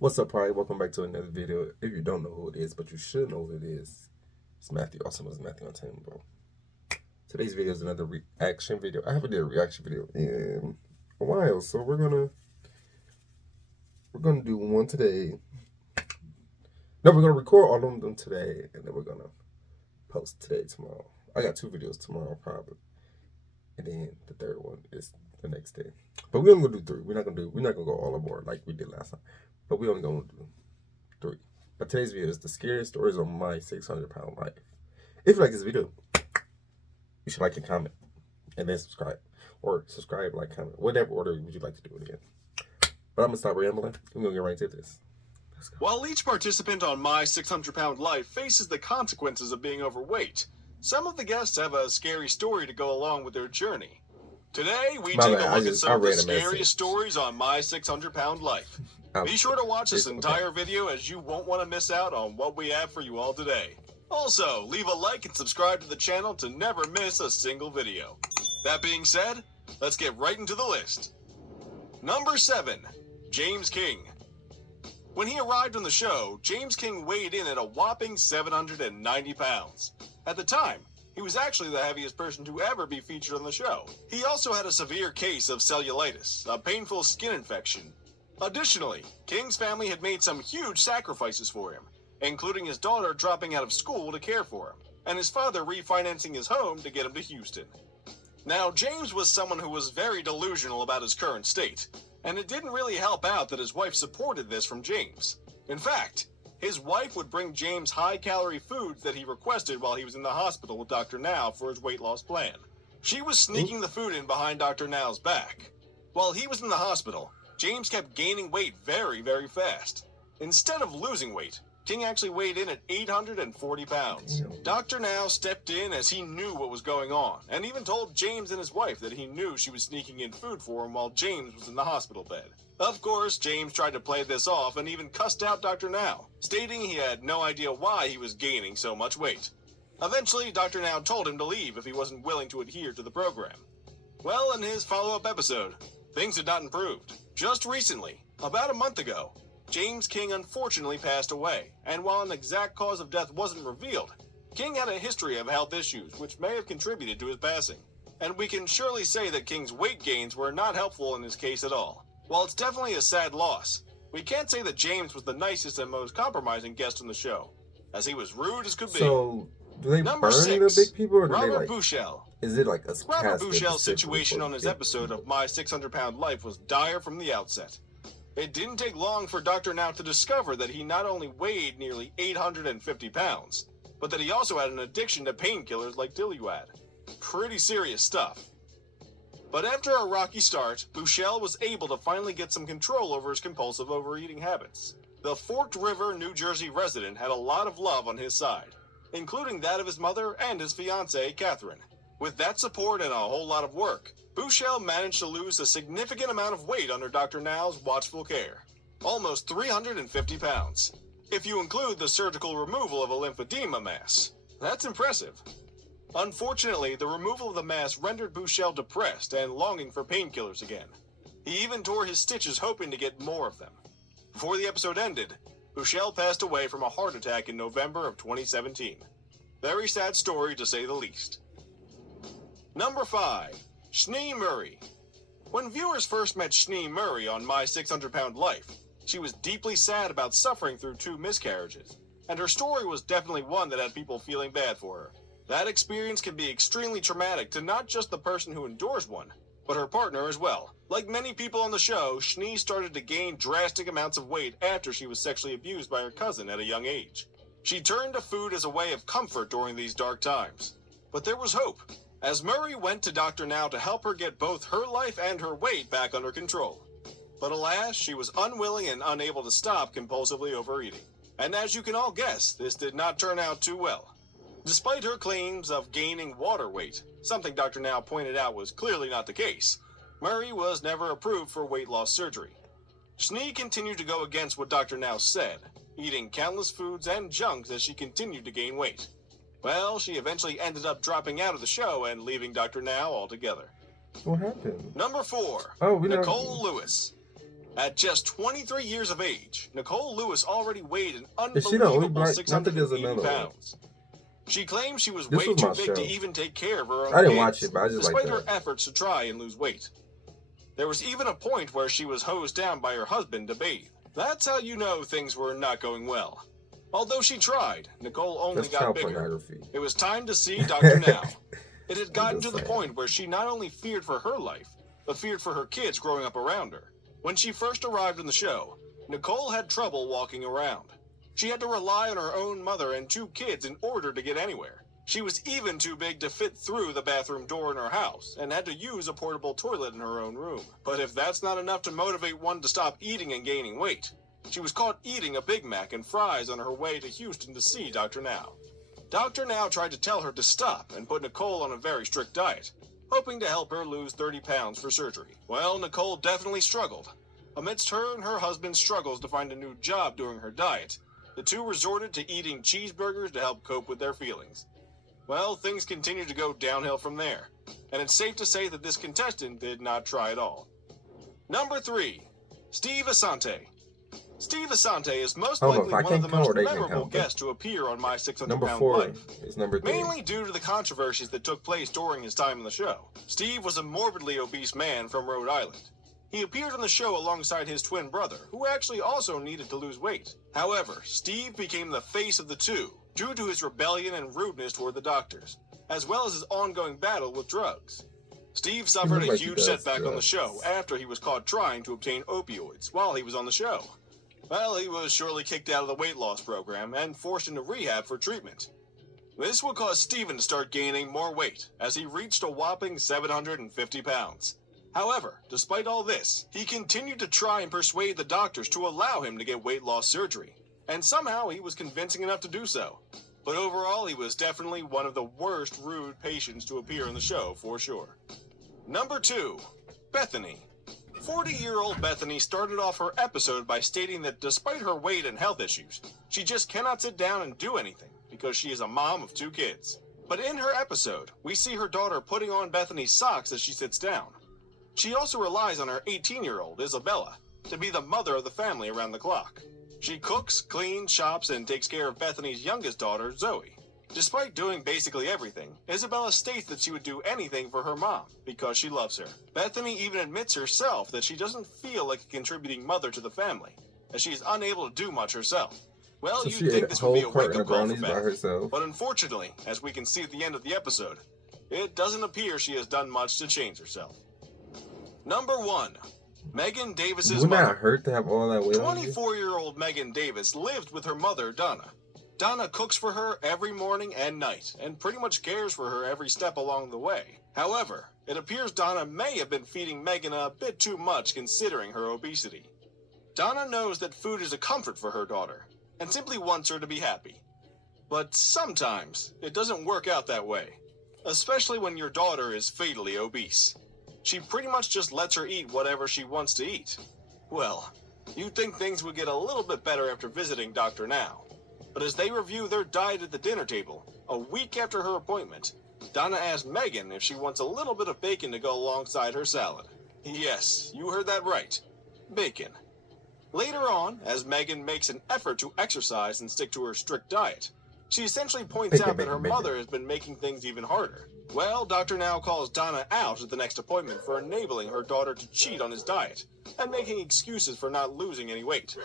What's up, party? Welcome back to another video. If you don't know who it is, but you should know who it is, it's Matthew. Also known as Matthew on Tame, bro. Today's video is another reaction video. I haven't did a reaction video in a while, so we're gonna do one today. No, we're gonna record all of them today, and then we're gonna post today, tomorrow. I got 2 videos tomorrow, probably, and then the third one is the next day. But we're only gonna do 3. We're not gonna go all aboard like we did last time. But we only gonna do 3. But today's video is the scariest stories on my 600-pound life. If you like this video, you should like and comment, and then subscribe, or subscribe, like, comment, whatever order would you like to do it in. But I'm gonna stop rambling. I'm gonna get right into this. Let's go. While each participant on My 600-Pound Life faces the consequences of being overweight, some of the guests have a scary story to go along with their journey. Today, we take a look at some of the scariest stories on My 600-Pound Life. Be sure to watch this entire video, as you won't want to miss out on what we have for you all today. Also, leave a like and subscribe to the channel to never miss a single video. That being said, let's get right into the list. Number 7. James King. When he arrived on the show, James King weighed in at a whopping 790 pounds. At the time, he was actually the heaviest person to ever be featured on the show. He also had a severe case of cellulitis, a painful skin infection. Additionally, King's family had made some huge sacrifices for him, including his daughter dropping out of school to care for him, and his father refinancing his home to get him to Houston. Now, James was someone who was very delusional about his current state, and it didn't really help out that his wife supported this from James. In fact, his wife would bring James high-calorie foods that he requested while he was in the hospital with Dr. Now for his weight loss plan. She was sneaking the food in behind Dr. Now's back. While he was in the hospital, James kept gaining weight very, very fast. Instead of losing weight, King actually weighed in at 840 pounds. Dr. Now stepped in as he knew what was going on, and even told James and his wife that he knew she was sneaking in food for him while James was in the hospital bed. Of course, James tried to play this off and even cussed out Dr. Now, stating he had no idea why he was gaining so much weight. Eventually, Dr. Now told him to leave if he wasn't willing to adhere to the program. Well, in his follow-up episode, things had not improved. Just recently, about a month ago, James King unfortunately passed away, and while an exact cause of death wasn't revealed, King had a history of health issues which may have contributed to his passing. And we can surely say that King's weight gains were not helpful in his case at all. While it's definitely a sad loss, we can't say that James was the nicest and most compromising guest on the show, as he was rude as could be. So, do they Number burn 6. the big people, or do Robert they, like, Bouchel. is it like a Robert Bouchel's situation on his episode of My 600-Pound Life was dire from the outset. It didn't take long for Dr. Now to discover that he not only weighed nearly 850 pounds, but that he also had an addiction to painkillers like Diluad. Pretty serious stuff. But after a rocky start, Bouchel was able to finally get some control over his compulsive overeating habits. The Forked River, New Jersey resident had a lot of love on his side, including that of his mother and his fiancée, Catherine. With that support and a whole lot of work, Bouchel managed to lose a significant amount of weight under Dr. Now's watchful care. Almost 350 pounds. If you include the surgical removal of a lymphedema mass. That's impressive. Unfortunately, the removal of the mass rendered Bouchel depressed and longing for painkillers again. He even tore his stitches hoping to get more of them. Before the episode ended, Bouchel passed away from a heart attack in November of 2017. Very sad story to say the least. Number 5. Snee Murray. When viewers first met Snee Murray on My 600-Pound Life, she was deeply sad about suffering through 2 miscarriages, and her story was definitely one that had people feeling bad for her. That experience can be extremely traumatic to not just the person who endures one, but her partner as well. Like many people on the show, Snee started to gain drastic amounts of weight after she was sexually abused by her cousin at a young age. She turned to food as a way of comfort during these dark times. But there was hope, as Murray went to Dr. Now to help her get both her life and her weight back under control. But alas, she was unwilling and unable to stop compulsively overeating. And as you can all guess, this did not turn out too well. Despite her claims of gaining water weight, something Dr. Now pointed out was clearly not the case, Murray was never approved for weight loss surgery. Snee continued to go against what Dr. Now said, eating countless foods and junks as she continued to gain weight. Well, she eventually ended up dropping out of the show and leaving Dr. Now altogether. What happened? Number 4. Oh, Nicole Lewis. At just 23 years of age, Nicole Lewis already weighed an unbelievable 680 pounds. She claimed she was way too big to even take care of her own kids. I didn't watch it, but I just despite her efforts to try and lose weight. There was even a point where she was hosed down by her husband to bathe. That's how you know things were not going well. Although she tried, Nicole only got bigger. It was time to see Dr. Now. It had gotten to the point where she not only feared for her life, but feared for her kids growing up around her. When she first arrived on the show, Nicole had trouble walking around. She had to rely on her own mother and 2 kids in order to get anywhere. She was even too big to fit through the bathroom door in her house and had to use a portable toilet in her own room. But if that's not enough to motivate one to stop eating and gaining weight, she was caught eating a Big Mac and fries on her way to Houston to see Dr. Now. Dr. Now tried to tell her to stop and put Nicole on a very strict diet, hoping to help her lose 30 pounds for surgery. Well, Nicole definitely struggled. Amidst her and her husband's struggles to find a new job during her diet, the 2 resorted to eating cheeseburgers to help cope with their feelings. Well, things continued to go downhill from there, and it's safe to say that this contestant did not try at all. Number 3, Steve Asante. Steve Asante is most likely one of the most memorable guests to appear on My 600 Pound Life. Is number 3. Mainly due to the controversies that took place during his time on the show. Steve was a morbidly obese man from Rhode Island. He appeared on the show alongside his twin brother, who actually also needed to lose weight. However, Steve became the face of the 2 due to his rebellion and rudeness toward the doctors, as well as his ongoing battle with drugs. Steve suffered a huge setback on the show after he was caught trying to obtain opioids while he was on the show. Well, he was surely kicked out of the weight loss program and forced into rehab for treatment. This would cause Steven to start gaining more weight, as he reached a whopping 750 pounds. However, despite all this, he continued to try and persuade the doctors to allow him to get weight loss surgery, and somehow he was convincing enough to do so. But overall, he was definitely one of the worst rude patients to appear on the show, for sure. Number 2, Bethany. 40-year-old Bethany started off her episode by stating that despite her weight and health issues, she just cannot sit down and do anything because she is a mom of 2 kids. But in her episode, we see her daughter putting on Bethany's socks as she sits down. She also relies on her 18-year-old, Isabella, to be the mother of the family around the clock. She cooks, cleans, shops, and takes care of Bethany's youngest daughter, Zoe. Despite doing basically everything, Isabella states that she would do anything for her mom because she loves her. Bethany even admits herself that she doesn't feel like a contributing mother to the family, as she is unable to do much herself. Well, so you'd think this would be a wake-up call for Beth, but unfortunately, as we can see at the end of the episode, it doesn't appear she has done much to change herself. Number 1, Megan Davis's mother. Wouldn't that hurt to have all that weight? 24-year-old Megan Davis lived with her mother, Donna. Donna cooks for her every morning and night, and pretty much cares for her every step along the way. However, it appears Donna may have been feeding Megan a bit too much considering her obesity. Donna knows that food is a comfort for her daughter, and simply wants her to be happy. But sometimes, it doesn't work out that way, especially when your daughter is fatally obese. She pretty much just lets her eat whatever she wants to eat. Well, you'd think things would get a little bit better after visiting Dr. Now. But as they review their diet at the dinner table, a week after her appointment, Donna asks Megan if she wants a little bit of bacon to go alongside her salad. Yes, you heard that right. Bacon. Later on, as Megan makes an effort to exercise and stick to her strict diet, she essentially points out that her mother has been making things even harder. Well, Dr. Now calls Donna out at the next appointment for enabling her daughter to cheat on his diet and making excuses for not losing any weight.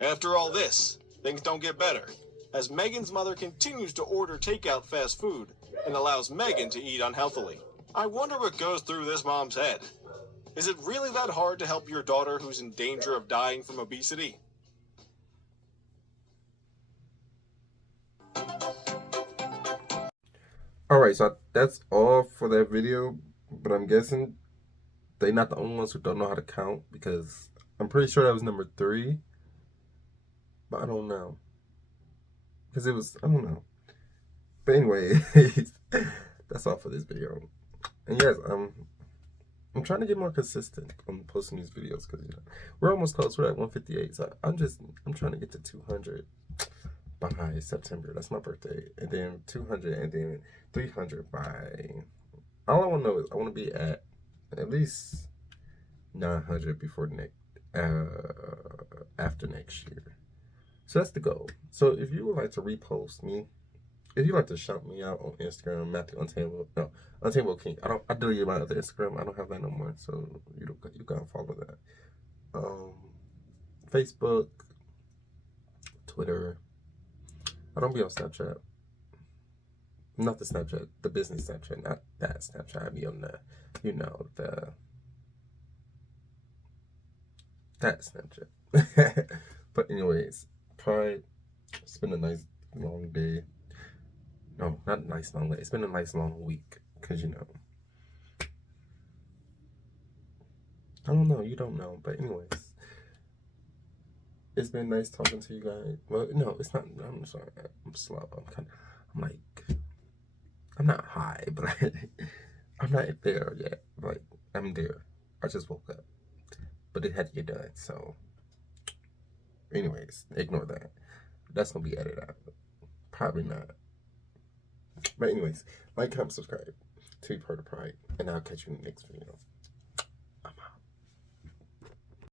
After all this, things don't get better, as Megan's mother continues to order takeout fast food and allows Megan to eat unhealthily. I wonder what goes through this mom's head. Is it really that hard to help your daughter who's in danger of dying from obesity? Alright, so that's all for that video, but I'm guessing they're not the only ones who don't know how to count, because I'm pretty sure that was number 3, but I don't know, because it was, I don't know. But anyway, that's all for this video. And yes, I'm trying to get more consistent on posting these videos, because we're almost close. We're at 158, so I'm trying to get to 200 by September. That's my birthday. And then 200, and then 300 by, all I want to know is I want to be at least 900 before after next year. So that's the goal. So if you would like to repost me, if you like to shout me out on Instagram, Matthew Untable, no, Untable King. I deleted my other Instagram. I don't have that no more. So you gotta follow that. Facebook, Twitter. I don't be on Snapchat. Not the Snapchat, the business Snapchat, not that Snapchat. I be on the, that Snapchat. But anyways, Pride. It's been a nice long day. No, not a nice long day. It's been a nice long week. Because, I don't know. You don't know. But anyways, it's been nice talking to you guys. Well, no, it's not. I'm sorry. I'm slow. I'm not high, but I'm not there yet. Like, I'm there. I just woke up. But it had to get done. So, anyways, ignore that. That's going to be edited out. Probably not. But anyways, like, comment, subscribe to be part of Pride. And I'll catch you in the next video.